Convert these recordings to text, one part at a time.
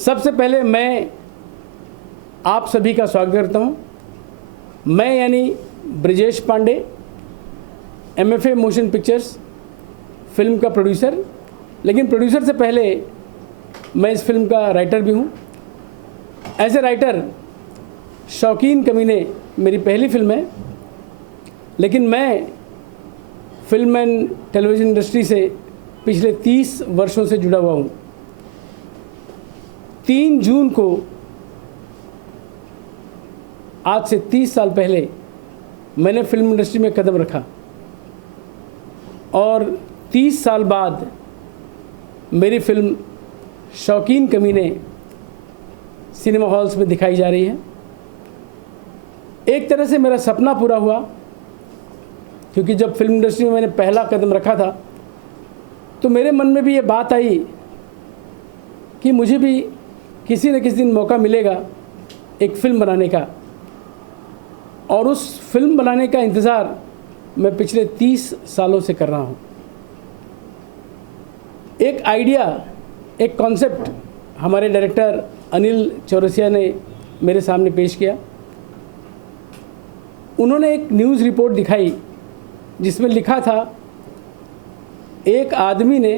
सबसे पहले मैं आप सभी का स्वागत करता हूं। मैं यानी Brijesh Pandey, MFA motion pictures film का प्रोड्यूसर, लेकिन प्रोड्यूसर से पहले मैं इस फिल्म का राइटर भी हूं। एज ए राइटर शौकीन कमीने मेरी पहली फिल्म है, लेकिन मैं फिल्म एंड टेलीविज़न इंडस्ट्री से पिछले 30 वर्षों से जुड़ा हुआ हूँ। 3 जून को आज से 30 साल पहले मैंने फिल्म इंडस्ट्री में कदम रखा और 30 साल बाद मेरी फिल्म शौकीन कमीने सिनेमा हॉल्स में दिखाई जा रही है। एक तरह से मेरा सपना पूरा हुआ, क्योंकि जब फिल्म इंडस्ट्री में मैंने पहला कदम रखा था तो मेरे मन में भी ये बात आई कि मुझे भी किसी न किसी दिन मौका मिलेगा एक फ़िल्म बनाने का, और उस फिल्म बनाने का इंतज़ार मैं पिछले 30 सालों से कर रहा हूँ। एक आइडिया, एक कॉन्सेप्ट हमारे डायरेक्टर अनिल चौरसिया ने मेरे सामने पेश किया। उन्होंने एक न्यूज़ रिपोर्ट दिखाई जिसमें लिखा था, एक आदमी ने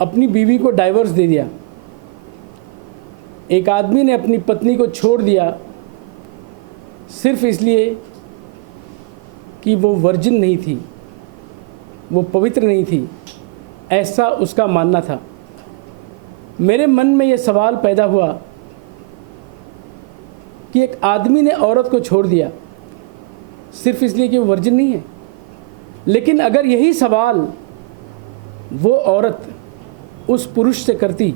अपनी बीवी को डाइवोर्स दे दिया, एक आदमी ने अपनी पत्नी को छोड़ दिया सिर्फ इसलिए कि वो वर्जिन नहीं थी, वो पवित्र नहीं थी, ऐसा उसका मानना था। मेरे मन में ये सवाल पैदा हुआ कि एक आदमी ने औरत को छोड़ दिया सिर्फ इसलिए कि वो वर्जिन नहीं है, लेकिन अगर यही सवाल वो औरत उस पुरुष से करती,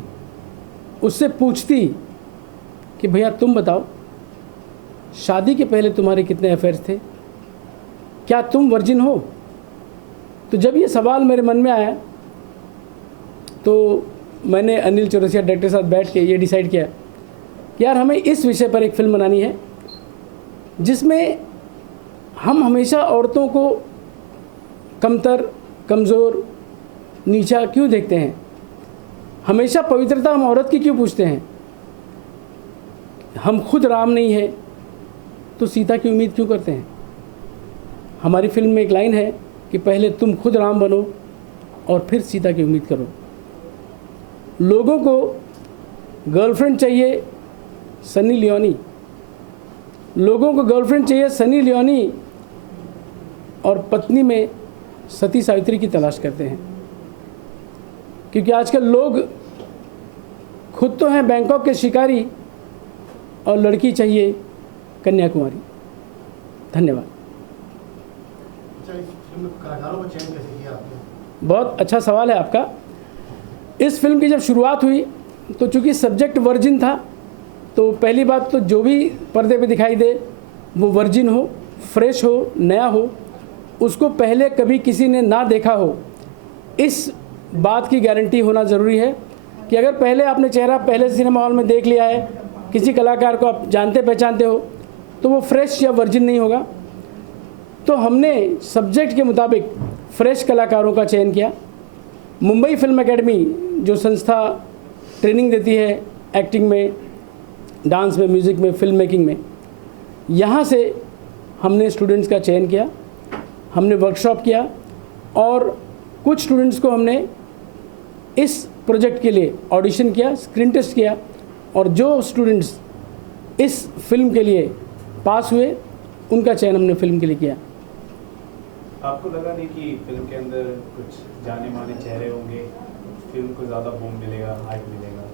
उससे पूछती कि भैया तुम बताओ, शादी के पहले तुम्हारे कितने अफेयर्स थे, क्या तुम वर्जिन हो? तो जब ये सवाल मेरे मन में आया तो मैंने अनिल चौरसिया डायरेक्टर के साथ बैठ के ये डिसाइड किया कि यार हमें इस विषय पर एक फ़िल्म बनानी है जिसमें हम हमेशा औरतों को कमतर, कमज़ोर, नीचा क्यों देखते हैं? हमेशा पवित्रता हम औरत की क्यों पूछते हैं? हम खुद राम नहीं है तो सीता की उम्मीद क्यों करते हैं? हमारी फिल्म में एक लाइन है कि पहले तुम खुद राम बनो और फिर सीता की उम्मीद करो। लोगों को गर्लफ्रेंड चाहिए सनी लियोनी, लोगों को गर्लफ्रेंड चाहिए सनी लियोनी, और पत्नी में सती सावित्री की तलाश करते हैं, क्योंकि आजकल लोग खुद तो हैं बैंकॉक के शिकारी और लड़की चाहिए कन्याकुमारी। धन्यवाद। कलाकारों का चयन कैसे किया आपने? बहुत अच्छा सवाल है आपका। इस फिल्म की जब शुरुआत हुई तो चूँकि सब्जेक्ट वर्जिन था, तो पहली बात तो जो भी पर्दे पे दिखाई दे वो वर्जिन हो, फ्रेश हो, नया हो, उसको पहले कभी किसी ने ना देखा हो, इस बात की गारंटी होना ज़रूरी है कि अगर पहले आपने चेहरा पहले सिनेमा हॉल में देख लिया है, किसी कलाकार को आप जानते पहचानते हो, तो वो फ्रेश या वर्जिन नहीं होगा। तो हमने सब्जेक्ट के मुताबिक फ्रेश कलाकारों का चयन किया। मुंबई फिल्म एकेडमी जो संस्था ट्रेनिंग देती है एक्टिंग में, डांस में, म्यूज़िक में, फिल्म मेकिंग में, यहाँ से हमने स्टूडेंट्स का चयन किया, हमने वर्कशॉप किया और कुछ स्टूडेंट्स को हमने इस प्रोजेक्ट के लिए ऑडिशन किया, स्क्रीन टेस्ट किया, और जो स्टूडेंट्स इस फिल्म के लिए पास हुए उनका चयन हमने फिल्म के लिए किया। आपको लगा नहीं कि फिल्म के अंदर कुछ जाने माने चेहरे होंगे, फिल्म को ज़्यादा बूम मिलेगा, हाइप मिलेगा?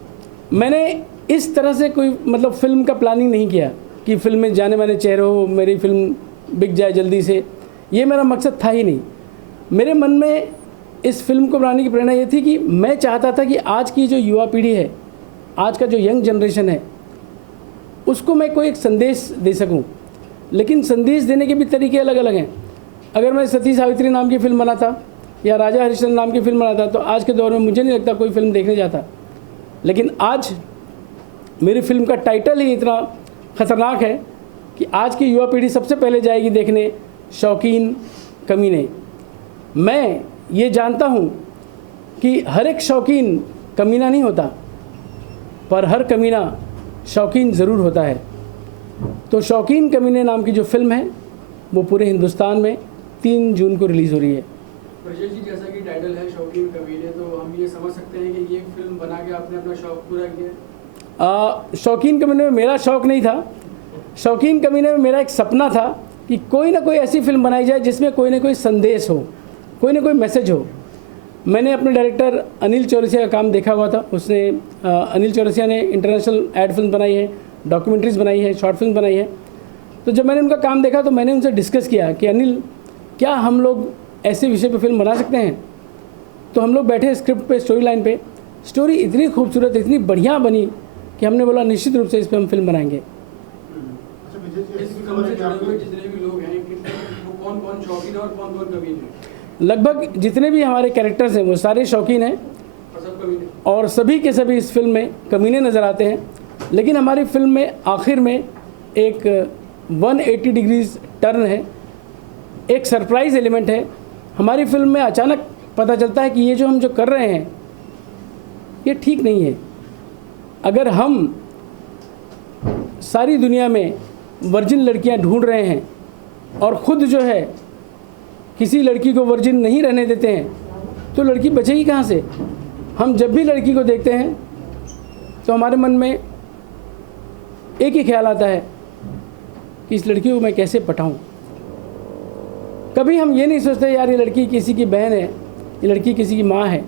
मैंने इस तरह से कोई फिल्म का प्लानिंग नहीं किया कि फिल्म में जाने माने चेहरे हो, मेरी फिल्म बिक जाए जल्दी से, ये मेरा मकसद था ही नहीं। मेरे मन में इस फिल्म को बनाने की प्रेरणा ये थी कि मैं चाहता था कि आज की जो युवा पीढ़ी है, आज का जो यंग जनरेशन है, उसको मैं कोई एक संदेश दे सकूं। लेकिन संदेश देने के भी तरीके अलग अलग हैं। अगर मैं सती सावित्री नाम की फ़िल्म बनाता या राजा हरिश्चंद्र नाम की फ़िल्म बनाता तो आज के दौर में मुझे नहीं लगता कोई फिल्म देखने जाता। लेकिन आज मेरी फिल्म का टाइटल ही इतना ख़तरनाक है कि आज की युवा पीढ़ी सबसे पहले जाएगी देखने शौकीन कमीने। मैं ये जानता हूँ कि हर एक शौकीन कमीना नहीं होता, पर हर कमीना शौकीन ज़रूर होता है। तो शौकीन कमीने नाम की जो फिल्म है वो पूरे हिंदुस्तान में 3 जून को रिलीज़ हो रही है। ब्रजेश जी, जैसा कि टाइटल है शौकीन कमीने, तो हम ये समझ सकते हैं कि ये फिल्म बना के आपने अपना शौक पूरा किया? शौकीन कमीने में मेरा शौक़ नहीं था। शौकीन कमीने में मेरा एक सपना था कि कोई ना कोई ऐसी फिल्म बनाई जाए जिसमें कोई ना कोई संदेश हो, कोई ना कोई मैसेज हो। मैंने अपने डायरेक्टर अनिल चौरसिया का काम देखा हुआ था। उसने अनिल चौरसिया ने इंटरनेशनल एड फिल्म बनाई है, डॉक्यूमेंट्रीज़ बनाई है, शॉर्ट फिल्म बनाई है। तो जब मैंने उनका काम देखा तो मैंने उनसे डिस्कस किया कि अनिल, क्या हम लोग ऐसे विषय पे फिल्म बना सकते हैं? तो हम लोग बैठे स्क्रिप्ट पे, स्टोरी लाइन पे। स्टोरी इतनी खूबसूरत, इतनी बढ़िया बनी कि हमने बोला निश्चित रूप से इस पर हम फिल्म बनाएंगे। अच्छा विजय जी, इस फिल्म से जुड़े हुए जितने भी लोग हैं, वो कौन कौन शौकीन है और कौन कौन कमीने हैं? लगभग जितने भी हमारे कैरेक्टर्स हैं वो सारे शौकीन हैं और सब कमीने? और सभी के सभी इस फिल्म में कमीने नज़र आते हैं। लेकिन हमारी फिल्म में आखिर में एक 180 डिग्रीज टर्न है, एक सरप्राइज़ एलिमेंट है। हमारी फिल्म में अचानक पता चलता है कि ये जो हम जो कर रहे हैं ये ठीक नहीं है। अगर हम सारी दुनिया में वर्जिन लड़कियां ढूंढ रहे हैं और ख़ुद जो है किसी लड़की को वर्जिन नहीं रहने देते हैं तो लड़की बचेगी कहाँ से? हम जब भी लड़की को देखते हैं तो हमारे मन में एक ही ख्याल आता है कि इस लड़की को मैं कैसे पटाऊँ। कभी हम ये नहीं सोचते यार ये लड़की किसी की बहन है, ये लड़की किसी की माँ है।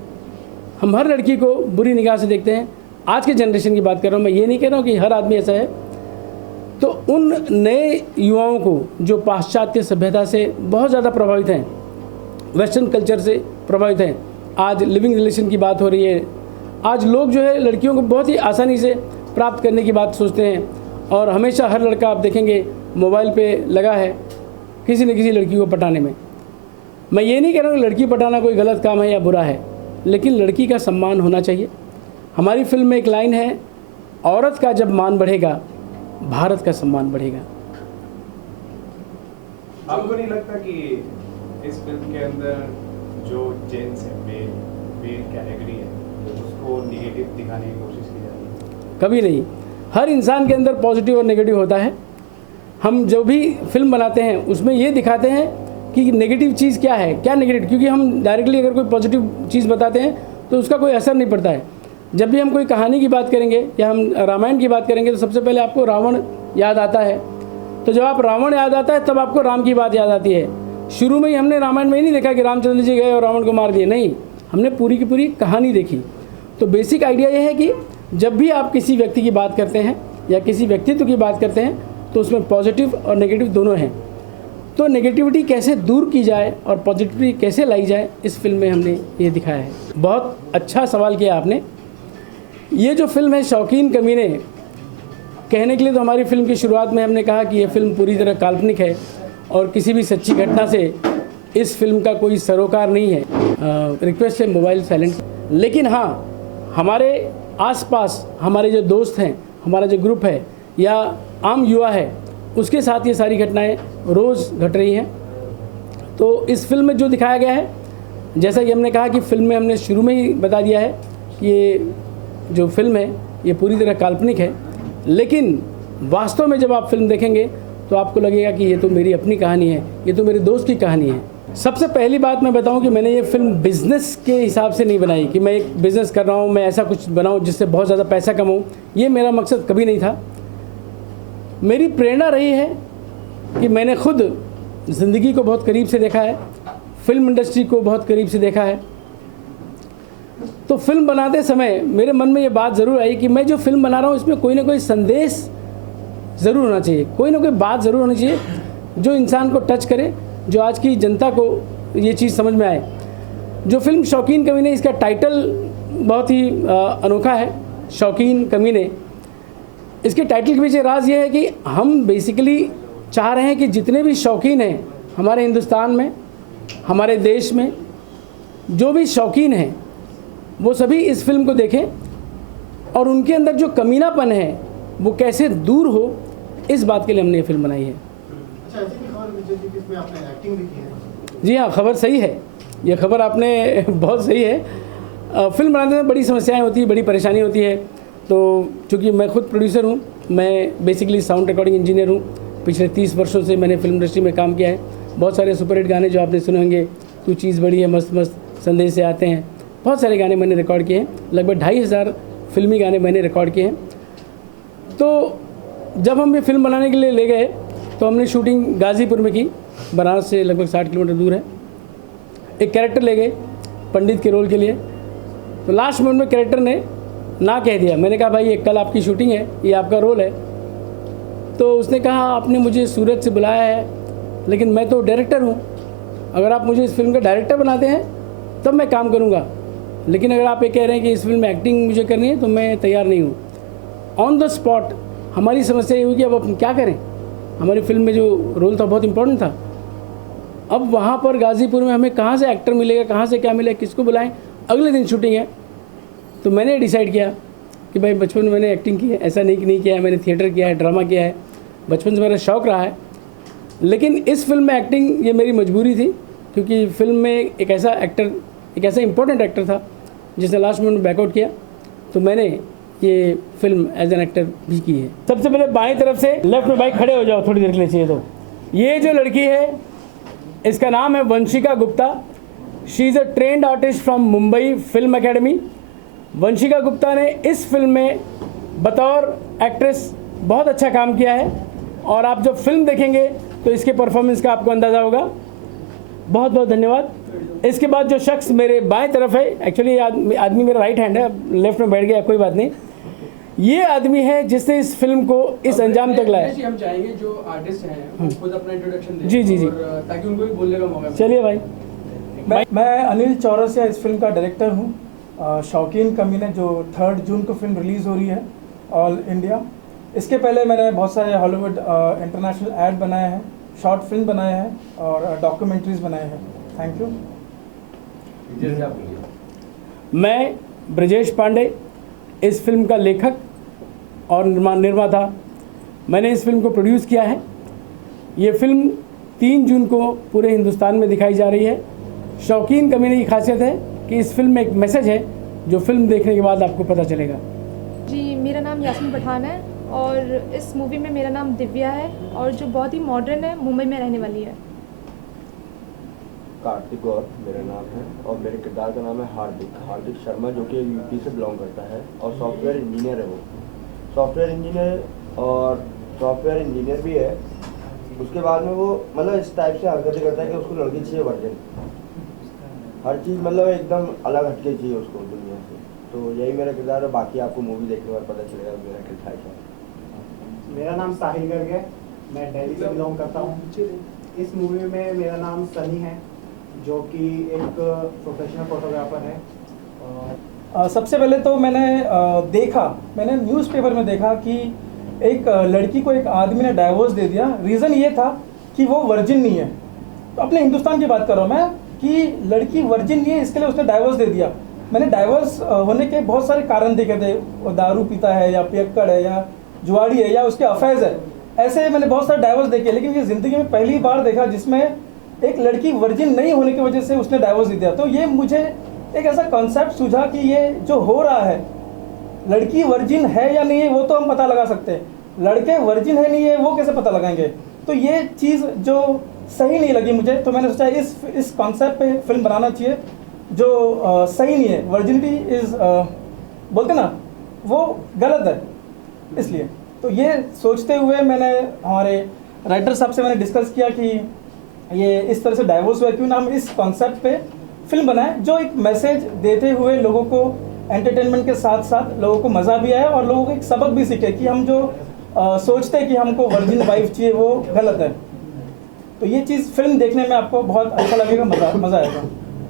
हम हर लड़की को बुरी निगाह से देखते हैं। आज के जनरेशन की बात कर रहा हूँ मैं, ये नहीं कह रहा हूँ कि हर आदमी ऐसा है। तो उन नए युवाओं को जो पाश्चात्य सभ्यता से बहुत ज़्यादा प्रभावित हैं, वेस्टर्न कल्चर से प्रभावित हैं, आज लिविंग रिलेशन की बात हो रही है। आज लोग जो है लड़कियों को बहुत ही आसानी से प्राप्त करने की बात सोचते हैं और हमेशा हर लड़का आप देखेंगे मोबाइल पे लगा है किसी न किसी लड़की को पटाने में। मैं ये नहीं कह रहा हूँ कि लड़की पटाना कोई गलत काम है या बुरा है, लेकिन लड़की का सम्मान होना चाहिए। हमारी फिल्म में एक लाइन है, औरत का जब मान बढ़ेगा भारत का सम्मान बढ़ेगा। आपको नहीं लगता कि इस फिल्म के अंदर जो जेंट्स है, मेल कैटेगरी है, उसको नेगेटिव दिखाने की कोशिश की जा रही है? कभी नहीं। हर इंसान के अंदर पॉजिटिव और नेगेटिव होता है। हम जो भी फिल्म बनाते हैं उसमें ये दिखाते हैं कि नेगेटिव चीज़ क्या है, क्या नेगेटिव, क्योंकि हम डायरेक्टली अगर कोई पॉजिटिव चीज़ बताते हैं तो उसका कोई असर नहीं पड़ता है। जब भी हम कोई कहानी की बात करेंगे या हम रामायण की बात करेंगे तो सबसे पहले आपको रावण याद आता है। तो जब आप रावण याद आता है तब आपको राम की बात याद आती है। शुरू में ही हमने रामायण में ही नहीं देखा कि रामचंद्र जी गए और रावण को मार दिए, नहीं, हमने पूरी की पूरी कहानी देखी। तो बेसिक आइडिया ये है कि जब भी आप किसी व्यक्ति की बात करते हैं या किसी व्यक्तित्व की बात करते हैं तो उसमें पॉजिटिव और नेगेटिव दोनों हैं। तो नेगेटिविटी कैसे दूर की जाए और पॉजिटिविटी कैसे लाई जाए, इस फिल्म में हमने ये दिखाया है। बहुत अच्छा सवाल किया आपने। ये जो फिल्म है शौकीन कमीने, कहने के लिए तो हमारी फिल्म की शुरुआत में हमने कहा कि ये फिल्म पूरी तरह काल्पनिक है और किसी भी सच्ची घटना से इस फिल्म का कोई सरोकार नहीं है। रिक्वेस्ट है मोबाइल साइलेंट। लेकिन हाँ, हमारे आसपास हमारे जो दोस्त हैं, हमारा जो ग्रुप है या आम युवा है, उसके साथ ये सारी घटनाएं रोज़ घट रही हैं। तो इस फिल्म में जो दिखाया गया है, जैसा कि हमने कहा कि फिल्म में हमने शुरू में ही बता दिया है कि ये जो फिल्म है ये पूरी तरह काल्पनिक है, लेकिन वास्तव में जब आप फिल्म देखेंगे तो आपको लगेगा कि ये तो मेरी अपनी कहानी है, ये तो मेरे दोस्त की कहानी है। सबसे पहली बात मैं बताऊं कि मैंने ये फिल्म बिज़नेस के हिसाब से नहीं बनाई कि मैं एक बिज़नेस कर रहा हूं, मैं ऐसा कुछ बनाऊं जिससे बहुत ज़्यादा पैसा कमाऊं। ये मेरा मकसद कभी नहीं था। मेरी प्रेरणा रही है कि मैंने खुद ज़िंदगी को बहुत करीब से देखा है, फिल्म इंडस्ट्री को बहुत करीब से देखा है। तो फिल्म बनाते समय मेरे मन में ये बात ज़रूर आई कि मैं जो फिल्म बना रहा हूँ इसमें कोई ना कोई संदेश ज़रूर होना चाहिए, कोई ना कोई बात ज़रूर होनी चाहिए जो इंसान को टच करे, जो आज की जनता को ये चीज़ समझ में आए। जो फिल्म शौकीन कमीने, इसका टाइटल बहुत ही अनोखा है, शौकीन कमीने। इसके टाइटल के पीछे राज ये है कि हम बेसिकली चाह रहे हैं कि जितने भी शौकीन हैं हमारे हिंदुस्तान में, हमारे देश में, जो भी शौकीन हैं वो सभी इस फिल्म को देखें और उनके अंदर जो कमीनापन है वो कैसे दूर हो, इस बात के लिए हमने ये फिल्म बनाई है। अच्छा, ऐसी भी खबर विजय जी कि इसमें आपने एक्टिंग भी की है? जी हाँ, खबर सही है, ये खबर आपने बहुत सही है। फिल्म बनाने में बड़ी समस्याएं होती है, बड़ी परेशानी होती है। तो चूँकि मैं खुद प्रोड्यूसर हूँ, मैं बेसिकली साउंड रिकॉर्डिंग इंजीनियर हूँ। पिछले 30 वर्षों से मैंने फिल्म इंडस्ट्री में काम किया है। बहुत सारे सुपरहिट गाने जो आपने सुने होंगे, तू चीज़ बड़ी है, मस्त मस्त संदेश से आते हैं, बहुत सारे गाने मैंने रिकॉर्ड किए हैं। लगभग 2500 फिल्मी गाने मैंने रिकॉर्ड किए हैं। तो जब हम ये फिल्म बनाने के लिए ले गए तो हमने शूटिंग गाज़ीपुर में की, बनारस से लगभग 60 किलोमीटर दूर है। एक कैरेक्टर ले गए पंडित के रोल के लिए, तो लास्ट मोमेंट में कैरेक्टर ने ना कह दिया। मैंने कहा भाई ये कल आपकी शूटिंग है, ये आपका रोल है। तो उसने कहा आपने मुझे सूरत से बुलाया है, लेकिन मैं तो डायरेक्टर हूँ, अगर आप मुझे इस फिल्म का डायरेक्टर बनाते हैं तब मैं काम करूँगा, लेकिन अगर आप ये कह रहे हैं कि इस फिल्म में एक्टिंग मुझे करनी है तो मैं तैयार नहीं हूँ। ऑन द स्पॉट हमारी समस्या ये हुई कि अब हम क्या करें, हमारी फिल्म में जो रोल था बहुत इंपॉर्टेंट था। अब वहाँ पर गाज़ीपुर में हमें कहाँ से एक्टर मिलेगा, कहाँ से क्या मिलेगा, किसको बुलाएं। अगले दिन शूटिंग है। तो मैंने डिसाइड किया कि भाई बचपन में मैंने एक्टिंग की है, ऐसा नहीं किया है, मैंने थिएटर किया है, ड्रामा किया है, बचपन से मेरा शौक़ रहा है। लेकिन इस फिल्म में एक्टिंग ये मेरी मजबूरी थी, क्योंकि फिल्म में एक ऐसा एक्टर, एक ऐसा इंपॉर्टेंट एक्टर था जिसने लास्ट मोमेंट बैकआउट किया। तो मैंने ये फिल्म एज एन एक्टर भी की है। सबसे पहले बाएं तरफ से, लेफ्ट में भाई खड़े हो जाओ थोड़ी देर के लिए चाहिए तो। ये जो लड़की है इसका नाम है Vanshika Gupta. She is a trend artist from Mumbai film academy. Vanshika Gupta ने इस फिल्म में बतौर एक्ट्रेस बहुत अच्छा काम किया है, और आप जब फिल्म देखेंगे तो इसके परफॉर्मेंस का आपको अंदाज़ा होगा। बहुत बहुत धन्यवाद। इसके बाद जो शख्स मेरे बाएं तरफ है, एक्चुअली आदमी मेरा राइट हैंड है, लेफ्ट में बैठ गया, कोई बात नहीं। ये आदमी है जिसने इस फिल्म को इस अंजाम तक लाया। हम चाहेंगे जो आर्टिस्ट हैं वो खुद अपना इंट्रोडक्शन दें, जी, और ताकि उनको भी बोलने का मौका मिले। चलिए भाई। मैं अनिल चौरसिया इस फिल्म का डायरेक्टर हूँ। शौकीन कमीने जो 3 जून को फिल्म रिलीज़ हो रही है ऑल इंडिया। इसके पहले मैंने बहुत सारे हॉलीवुड इंटरनेशनल ऐड बनाए हैं, शॉर्ट फिल्म बनाए हैं और डॉक्यूमेंट्रीज बनाए हैं। Thank you. मैं ब्रजेश पांडे, इस फिल्म का लेखक और निर्माता। मैंने इस फिल्म को प्रोड्यूस किया है। ये फिल्म 3 जून को पूरे हिंदुस्तान में दिखाई जा रही है। शौकीन कमीने की खासियत है कि इस फिल्म में एक मैसेज है जो फिल्म देखने के बाद आपको पता चलेगा। जी, मेरा नाम यास्मीन पठान है और इस मूवी में मेरा नाम दिव्या है, और जो बहुत ही मॉडर्न है, मुंबई में रहने वाली है। कार्तिक गौर मेरा नाम है और मेरे किरदार का नाम है हार्दिक शर्मा, जो कि यूपी से बिलोंग करता है और सॉफ्टवेयर इंजीनियर है। वो सॉफ्टवेयर इंजीनियर भी है। उसके बाद में वो मतलब इस टाइप से हरकतें करता है कि उसको लड़की चाहिए वर्जिन, हर चीज़ मतलब एकदम अलग हटके चाहिए उसको दुनिया से। तो यही मेरा किरदार है। बाकी आपको मूवी देखने के बाद पता चलेगा मेरा किरदार क्या है। मेरा नाम साहिल गर्ग है, मैं दिल्ली से बिलोंग करता हूँ। इस मूवी में मेरा नाम सनी है, जो कि एक प्रोफेशनल फोटोग्राफर है। सबसे पहले तो मैंने न्यूज़पेपर में देखा कि एक लड़की को एक आदमी ने डाइवोर्स दे दिया। रीज़न ये था कि वो वर्जिन नहीं है। तो अपने हिंदुस्तान की बात कर रहा हूँ मैं, कि लड़की वर्जिन नहीं है, इसके लिए उसने डाइवोर्स दे दिया। मैंने डाइवोर्स होने के बहुत सारे कारण देखे थे। वो दारू पीता है या पियक्कड़ है या जुआड़ी है या उसके अफेयर्स है, ऐसे मैंने बहुत सारे डाइवोर्स देखे। लेकिन ये ज़िंदगी में पहली बार देखा जिसमें एक लड़की वर्जिन नहीं होने की वजह से उसने डाइवोर्स दे दिया। तो ये मुझे एक ऐसा कॉन्सेप्ट सूझा कि ये जो हो रहा है, लड़की वर्जिन है या नहीं है वो तो हम पता लगा सकते हैं, लड़के वर्जिन है नहीं है वो कैसे पता लगाएंगे। तो ये चीज़ जो सही नहीं लगी मुझे, तो मैंने सोचा इस कॉन्सेप्ट पे फिल्म बनाना चाहिए जो सही नहीं है। वर्जिनिटी इज़ बोलते ना, वो गलत है। इसलिए तो ये सोचते हुए मैंने हमारे राइटर साहब से मैंने डिस्कस किया कि ये इस तरह से डाइवोर्स हुआ, क्यों ना हम इस कॉन्सेप्ट पे फिल्म बनाएं जो एक मैसेज देते हुए लोगों को एंटरटेनमेंट के साथ साथ लोगों को मज़ा भी आए और लोगों को एक सबक भी सीखे कि हम जो सोचते हैं कि हमको वर्जिन वाइफ चाहिए वो गलत है। तो ये चीज़ फिल्म देखने में आपको बहुत अच्छा लगेगा, मज़ा आएगा।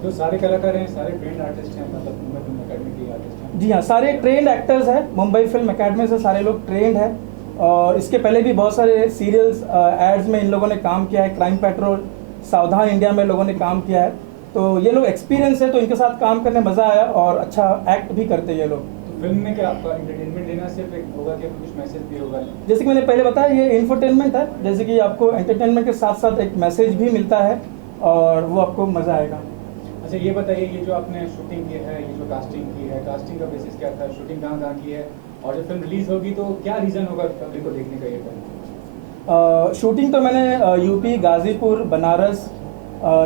तो सारे कलाकार हैं, सारे ट्रेंड आर्टिस्ट हैं, मतलब मुंबई फिल्म एकेडमी के आर्टिस्ट हैं? जी हाँ, सारे ट्रेंड एक्टर्स हैं। मुंबई फिल्म एकेडमी से सारे लोग ट्रेंड हैं और इसके पहले भी बहुत सारे सीरियल्स एड्स में इन लोगों ने काम किया है। क्राइम पेट्रोल, सावधान इंडिया में लोगों ने काम किया है। तो ये लोग एक्सपीरियंस है, तो इनके साथ काम करने मज़ा आया और अच्छा एक्ट भी करते हैं ये लोग। तो फिल्म में क्या आपका एंटरटेनमेंट देना सिर्फ एक होगा कि कुछ मैसेज भी होगा? जैसे कि मैंने पहले बताया, ये इंफोटेनमेंट है। जैसे कि आपको एंटरटेनमेंट के साथ साथ एक मैसेज भी मिलता है और वो आपको मज़ा आएगा। अच्छा ये बताइए, ये जो आपने शूटिंग की है, ये जो कास्टिंग की है, कास्टिंग का बेसिस क्या था, शूटिंग कहाँ कहाँ की है, और जब फिल्म रिलीज होगी तो क्या रीज़न होगा पब्लिक को देखने का ये फिल्म? शूटिंग तो मैंने यूपी, गाज़ीपुर, बनारस,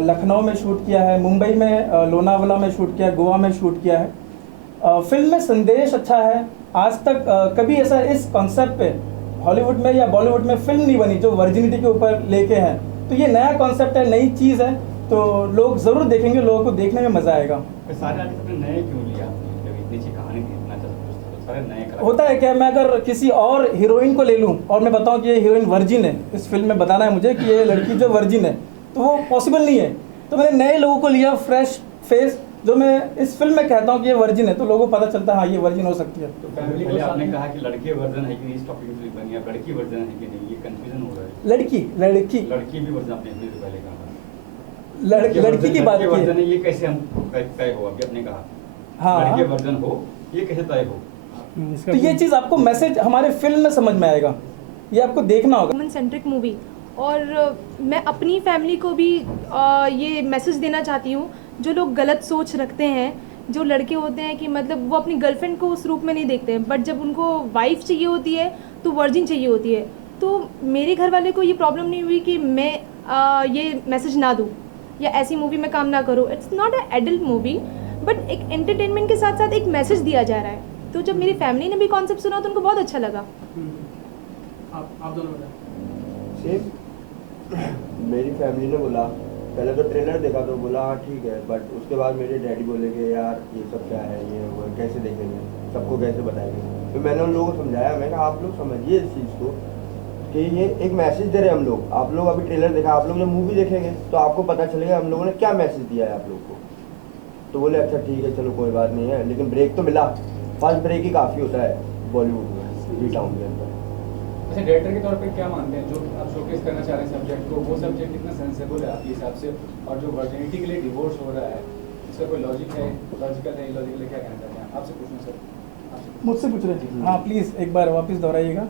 लखनऊ में शूट किया है, मुंबई में लोनावाला में शूट किया है, गोवा में शूट किया है। फिल्म में संदेश अच्छा है। आज तक कभी ऐसा इस कॉन्सेप्ट पे हॉलीवुड में या बॉलीवुड में फिल्म नहीं बनी जो वर्जिनिटी के ऊपर लेके हैं। तो ये नया कॉन्सेप्ट है, नई चीज़ है, तो लोग ज़रूर देखेंगे, लोगों को देखने में मज़ा आएगा। फिर सारे आर्टिस्ट अपने नए क्यों लिया आपने? जब इतनी अच्छी कहानी थी, इतना अच्छा तो सारे नए कलाकार। होता है क्या, मैं अगर किसी और हीरोइन को ले लूँ और मैं बताऊँ कि ये हीरोइन वर्जिन है, इस फिल्म में बताना है मुझे कि ये लड़की जो वर्जिन है, तो वो पॉसिबल नहीं है। तो मैंने नए लोगों को लिया, फ्रेश फेस, जो मैं इस फिल्म में कहता हूँ कि ये वर्जिन है, तो लोगों को पता चलता है हाँ ये वर्जिन हो सकती है। तो फैमिली को आपने कहा कि लड़के वर्जन है कि नहीं, इस टॉपिक पे बनी है, लड़की वर्जन है कि नहीं, ये कंफ्यूजन हो रहा है। लड़की भी वर्जन आपने इसमें पहले कहा था। लड़की की बात की वर्जन है। है, ये कैसे हम तय हो? अभी आपने कहा हाँ। लड़के वर्जन हो, ये कैसे तय हो? तो ये चीज़ आपको मैसेज हमारे फिल्म में समझ में आएगा, ये आपको देखना होगा। वुमन सेंट्रिक मूवी, और मैं अपनी फैमिली को भी ये मैसेज देना चाहती हूँ, जो लोग गलत सोच रखते हैं, जो लड़के होते हैं कि मतलब वो अपनी गर्लफ्रेंड को उस रूप में नहीं देखते हैं, बट जब उनको वाइफ चाहिए होती है तो वर्जिन चाहिए होती है। तो मेरे घर वाले को ये प्रॉब्लम नहीं हुई कि मैं ये मैसेज ना दूँ या ऐसी मूवी में काम ना करूँ। It's not a adult movie, but एक एंटरटेनमेंट के साथ साथ एक मैसेज दिया जा रहा है। तो जब मेरी फैमिली ने भी कॉन्सेप्ट सुना तो उनको बहुत अच्छा लगा। आप दोनों बताएं। सेम मेरी फैमिली ने बोला, पहले तो ट्रेलर देखा तो बोला हाँ ठीक है, बट उसके बाद मेरे डैडी बोले कि यार ये सब क्या है, ये वो कैसे देखेंगे, सबको कैसे बताएंगे। तो मैंने उन लोगों को समझाया, मैं कहा आप लोग समझिए इस चीज़ को कि ये एक मैसेज दे रहे हैं हम लोग। आप लोग अभी ट्रेलर देखा, आप लोग जब मूवी देखेंगे तो आपको पता चलेगा हम लोगों ने क्या मैसेज दिया है आप लोग को। तो बोले अच्छा ठीक है चलो कोई बात नहीं है, लेकिन ब्रेक तो मिला। फर्स्ट ब्रेक ही काफ़ी होता है बॉलीवुड में, बी टाउन के अंदर। अच्छा, डायरेक्टर के तौर पे क्या मानते हैं, जो आप शोकेस करना चाह रहे हैं सब्जेक्ट को, वो सब्जेक्ट कितना सेंसेबल है आपके हिसाब से? और जो वर्जिनिटी के लिए डिवोर्स हो रहा है, इसका कोई लॉजिक है, लॉजिकल है, इलॉजिकल है, क्या कहना चाहते हैं? आपसे पूछना सर, मुझसे पूछ रहे थे? हाँ प्लीज़ एक बार वापस दोहराइएगा।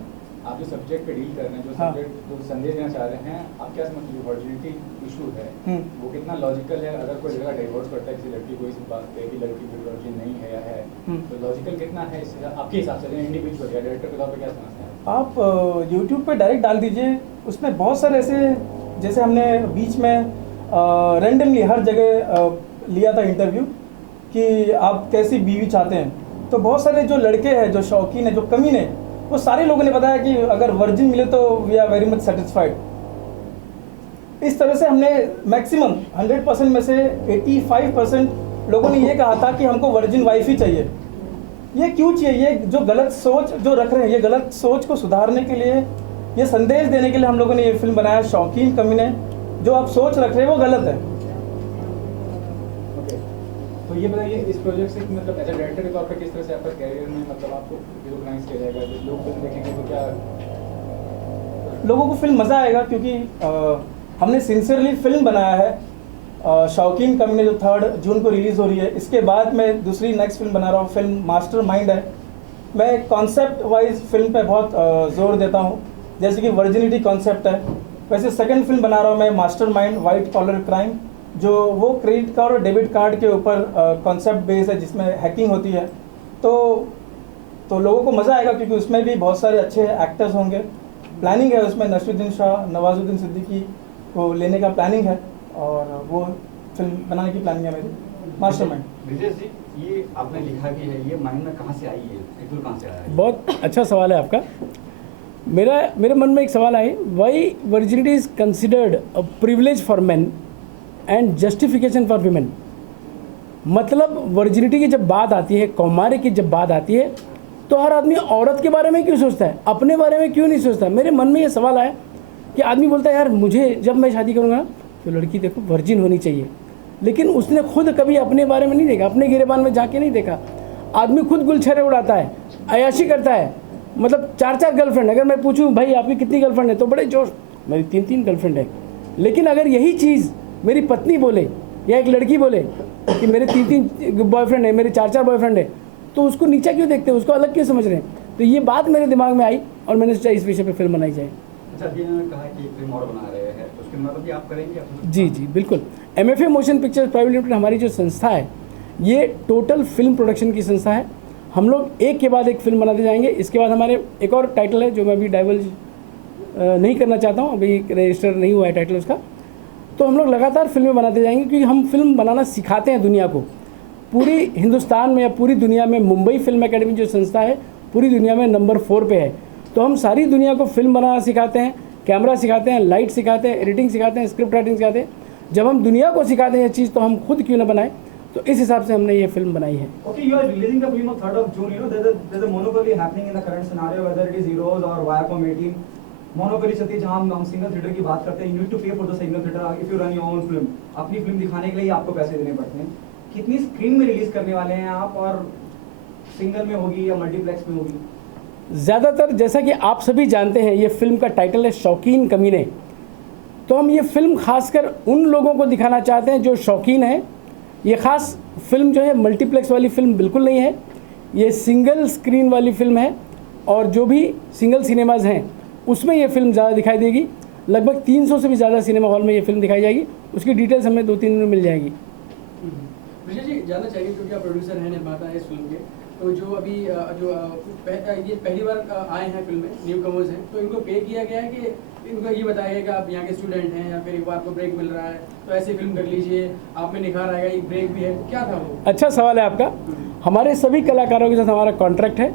आप जो सब्जेक्ट पे डील कर रहे हैं, जो हाँ। सब्जेक्ट जो संदेश देना चाह रहे हैं, आप क्या समझते हैं वर्जिनिटी इशू है वो कितना लॉजिकल है? अगर कोई जगह डिवोर्स करता है किसी लड़की को इस बात पे कि लड़की भी वर्जिन नहीं है या है, तो लॉजिकल कितना है आपके हिसाब से, इंडिविजुअल या डायरेक्टर के तौर पे क्या समझते हैं आप यूट्यूब पे डायरेक्ट डाल दीजिए, उसमें बहुत सारे ऐसे, जैसे हमने बीच में रैंडमली हर जगह लिया था इंटरव्यू कि आप कैसी बीवी चाहते हैं, तो बहुत सारे जो लड़के हैं, जो शौकीन है, जो कमीने हैं, वो सारे लोगों ने बताया कि अगर वर्जिन मिले तो we are very much satisfied. इस तरह से हमने मैक्सिमम 100% में से 85% लोगों ने ये कहा था कि हमको वर्जिन वाइफ ही चाहिए। ये क्यों चाहिए? ये जो गलत सोच जो रख रहे हैं, ये गलत सोच को सुधारने के लिए, ये संदेश देने के लिए हम लोगों ने ये फिल्म बनाया। शौकीन कमीने, जो आप सोच रख रहे हैं वो गलत है। ओके, तो ये बताइए इस प्रोजेक्ट से मतलब एज ए डायरेक्टर के तौर पे किस तरह से आपका कैरियर में मतलब आपको रिकॉग्नाइज किया जाएगा? जब लोग फिल्म देखेंगे तो क्या लोगों को फिल्म मज़ा आएगा, क्योंकि हमने सिंसियरली फिल्म बनाया है। शौकीन कमीने जो 3 जून को रिलीज़ हो रही है, इसके बाद मैं दूसरी नेक्स्ट फिल्म बना रहा हूँ, फिल्म मास्टरमाइंड है। मैं कॉन्सेप्ट वाइज फिल्म पे बहुत जोर देता हूँ, जैसे कि वर्जिनिटी कॉन्सेप्ट है, वैसे सेकंड फिल्म बना रहा हूँ मैं मास्टरमाइंड वाइट कॉलर क्राइम, जो वो क्रेडिट कार्ड और डेबिट कार्ड के ऊपर कॉन्सेप्ट बेस है, जिसमें हैकिंग होती है। तो लोगों को मज़ा आएगा, क्योंकि उसमें भी बहुत सारे अच्छे एक्टर्स होंगे। प्लानिंग है उसमें नसरुद्दीन शाह, नवाजुद्दीन सिद्दीकी को लेने का प्लानिंग है, और वो फिल्म बनाने की प्लानिंग है मेरी मास्टरमाइंड। विजय जी, ये आपने लिखा कि है, ये माइंड में कहाँ से आई है, बिल्कुल कहाँ से आया है? बहुत अच्छा सवाल है आपका। मेरे मन में एक सवाल आए, why virginity is considered a privilege for men and justification for women. मतलब वर्जिनिटी की जब बात आती है, कौमार्य की जब बात आती है, तो हर आदमी औरत के बारे में क्यों सोचता है, अपने बारे में क्यों नहीं सोचता? मेरे मन में ये सवाल आया कि आदमी बोलता है यार मुझे जब मैं शादी करूँगा तो लड़की देखो वर्जिन होनी चाहिए, लेकिन उसने खुद कभी अपने बारे में नहीं देखा, अपने गिरेबान में जाके नहीं देखा। आदमी खुद गुलछरे उड़ाता है, अयाशी करता है, मतलब 4-4 गर्लफ्रेंड। अगर मैं पूछूं भाई आपकी कितनी गर्लफ्रेंड है, तो बड़े जोश, मेरी 3-3 गर्लफ्रेंड है। लेकिन अगर यही चीज़ मेरी पत्नी बोले या एक लड़की बोले कि मेरे 3-3 बॉयफ्रेंड है, मेरे 4-4 बॉयफ्रेंड है, तो उसको नीचा क्यों देखते हैं, उसको अलग क्यों समझ रहे हैं? तो ये बात मेरे दिमाग में आई और मैंने सोचा इस विषय पर फिल्म बनाई जाए। अच्छा, अभी इन्होंने कहा कि एक फिल्म और बना रहे हैं, तो उसके मतलब भी आप करेंगे अपना? जी जी बिल्कुल। MFA motion pictures private limited हमारी जो संस्था है ये टोटल फिल्म प्रोडक्शन की संस्था है। हम लोग एक के बाद एक फिल्म बनाते जाएंगे। इसके बाद हमारे एक और टाइटल है जो मैं अभी डाइवल्ज नहीं करना चाहता हूँ, अभी रजिस्टर नहीं हुआ है टाइटल उसका। तो हम लोग लगातार फिल्में बनाते जाएंगे क्योंकि हम फिल्म बनाना सिखाते हैं दुनिया को। पूरी हिंदुस्तान में या पूरी दुनिया में मुंबई फिल्म एकेडमी जो संस्था है पूरी दुनिया में नंबर 4 पे है। तो हम सारी दुनिया को फिल्म बनाना सिखाते हैं, कैमरा सिखाते हैं, लाइट सिखाते हैं, एडिटिंग सिखाते हैं, स्क्रिप्ट राइटिंग सिखाते हैं। जब हम दुनिया को सिखाते हैं ये चीज़ तो हम खुद क्यों ना बनाएं। तो इस हिसाब से हमने ये फिल्म बनाई है। Okay, you are releasing the film on 3rd of June. You know, there's a monopoly happening in the current scenario, whether it is Heroes or Viacom 18. Monopoly चलती है, जहाँ हम सिंगल थिएटर की बात करते हैं, you need to pay for the single theater if you run your own film. अपनी film दिखाने के लिए आपको पैसे देने पड़ते हैं। कितनी स्क्रीन में रिलीज करने वाले हैं आप, और सिंगल में होगी या मल्टीप्लेक्स में होगी? ज़्यादातर जैसा कि आप सभी जानते हैं ये फिल्म का टाइटल है शौकीन कमीने। तो हम ये फिल्म खासकर उन लोगों को दिखाना चाहते हैं जो शौकीन हैं। ये ख़ास फिल्म जो है मल्टीप्लेक्स वाली फिल्म बिल्कुल नहीं है, ये सिंगल स्क्रीन वाली फिल्म है। और जो भी सिंगल सिनेमाज़ हैं उसमें ये फिल्म ज़्यादा दिखाई देगी। लगभग 300 से भी ज़्यादा सिनेमा हॉल में ये फिल्म दिखाई जाएगी। उसकी डिटेल्स हमें 2-3 दिन में मिल जाएगी। विजय जी, जानना चाहिए क्योंकि आप प्रोड्यूसर हैं, निर्माता हैं इस फिल्म के, तो जो अभी ये पहली बार आए हैं फिल्म में, न्यू कमर्स हैं, तो इनको पे किया गया है कि इनको ये बताया गया कि आप यहाँ के स्टूडेंट हैं या फिर एक बार आपको ब्रेक मिल रहा है तो ऐसी फिल्म कर लीजिए, आप में निखार आएगा, एक ब्रेक भी है, क्या था वो? अच्छा सवाल है आपका। हमारे सभी कलाकारों के साथ हमारा कॉन्ट्रैक्ट है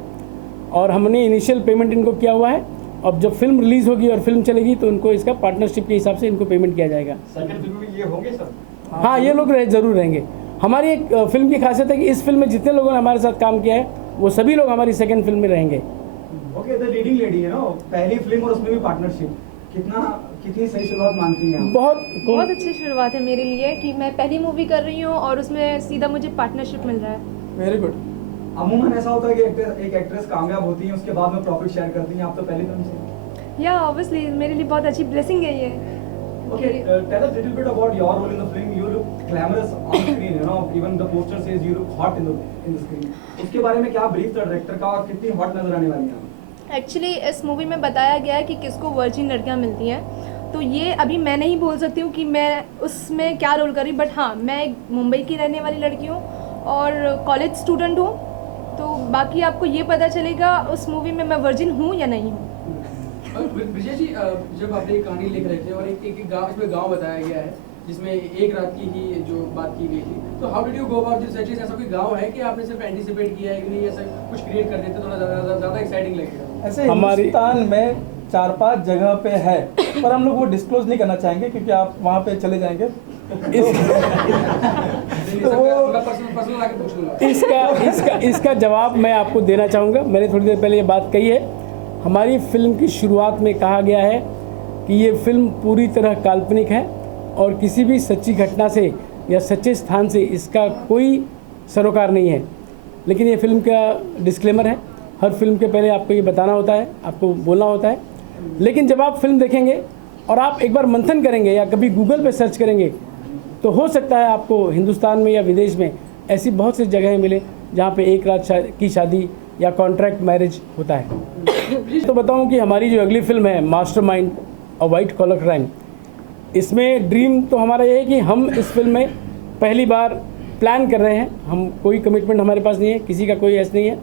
और हमने इनिशियल पेमेंट इनको किया हुआ है। अब जब फिल्म रिलीज़ होगी और फिल्म चलेगी तो उनको इसका पार्टनरशिप के हिसाब से इनको पेमेंट किया जाएगा। सेकंड फिल्म में ये होंगे सब? हाँ, ये लोग ज़रूर रहेंगे। हमारी एक फिल्म की खासियत है कि इस फिल्म में जितने लोगों ने हमारे साथ काम किया है वो सभी लोग हमारी सेकंड फिल्म में रहेंगे। ओके, द लीडिंग लेडी है ना, पहली फिल्म और उसमें भी पार्टनरशिप, कितनी सही शुरुआत मानती हैं? बहुत अच्छी शुरुआत है मेरे लिए कि मैं पहली मूवी कर रही हूँ और उसमें सीधा मुझे पार्टनरशिप मिल रहा है। Very good. अमूमन ऐसा होता है कि एक एक्ट्रेस कामयाब होती है उसके बाद में प्रॉफिट शेयर करती हैं, आप तो पहली फिल्म से। या ऑब्वियसली मेरे लिए बहुत अच्छी ब्लेसिंग है ये। Okay, tell us a little bit about your role in the film. You look glamorous on screen, you know. Even the poster says you look hot in the screen. उसके बारे में क्या ब्रीफ था director का और कितनी hot नजर आने वाली हैं? एक्चुअली इस मूवी में बताया गया है कि किसको वर्जिन लड़कियां मिलती हैं, तो ये अभी मैं नहीं बोल सकती हूँ कि मैं उसमें क्या रोल करी, बट हाँ मैं एक मुंबई की रहने वाली लड़की हूँ और कॉलेज स्टूडेंट हूँ। तो बाकी आपको ये पता चलेगा उस मूवी में मैं वर्जिन हूँ या नहीं हूँ। विजय जी, जब आप एक कहानी लिख रहे थे और एक गाँव, इसमें गाँव बताया गया है जिसमें एक रात की ही जो बात की गई थी, तो how did you go about this? ऐसा कोई गाँव है कि आपने सिर्फ एंटिसिपेट किया है कि नहीं, ऐसा कुछ क्रिएट कर देते थोड़ा ज़्यादा एक्साइटिंग लगेगा? ऐसे हिंदुस्तान में 4-5 जगह पे है पर हम लोग वो डिस्क्लोज नहीं करना चाहेंगे क्योंकि आप वहाँ पे चले जाएंगे। इसका जवाब मैं आपको देना चाहूँगा। मैंने थोड़ी देर पहले ये बात कही है। हमारी फिल्म की शुरुआत में कहा गया है कि ये फिल्म पूरी तरह काल्पनिक है और किसी भी सच्ची घटना से या सच्चे स्थान से इसका कोई सरोकार नहीं है। लेकिन ये फिल्म का डिस्क्लेमर है, हर फिल्म के पहले आपको ये बताना होता है, आपको बोलना होता है। लेकिन जब आप फिल्म देखेंगे और आप एक बार मंथन करेंगे या कभी गूगल पे सर्च करेंगे तो हो सकता है आपको हिंदुस्तान में या विदेश में ऐसी बहुत सी जगहें मिले जहाँ पे एक रात की शादी या कॉन्ट्रैक्ट मैरिज होता है। तो बताऊं कि हमारी जो अगली फिल्म है मास्टरमाइंड और वाइट कॉलर क्राइम, इसमें ड्रीम तो हमारा ये है कि हम इस फिल्म में पहली बार प्लान कर रहे हैं। हम कोई कमिटमेंट हमारे पास नहीं है, किसी का कोई ऐसा नहीं है।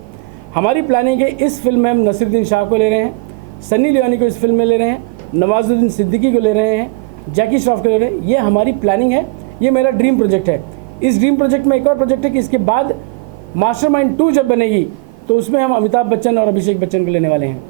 हमारी प्लानिंग है इस फिल्म में हम नसीरुद्दीन शाह को ले रहे हैं, सन्नी लियोनी को इस फिल्म में ले रहे हैं, नवाजुद्दीन सिद्दीकी को ले रहे हैं, जैकी श्रॉफ को ले रहे हैं। ये हमारी प्लानिंग है, ये मेरा ड्रीम प्रोजेक्ट है। इस ड्रीम प्रोजेक्ट में एक और प्रोजेक्ट है कि इसके बाद मास्टरमाइंड 2 जब बनेगी तो उसमें हम अमिताभ बच्चन और अभिषेक बच्चन को लेने वाले हैं।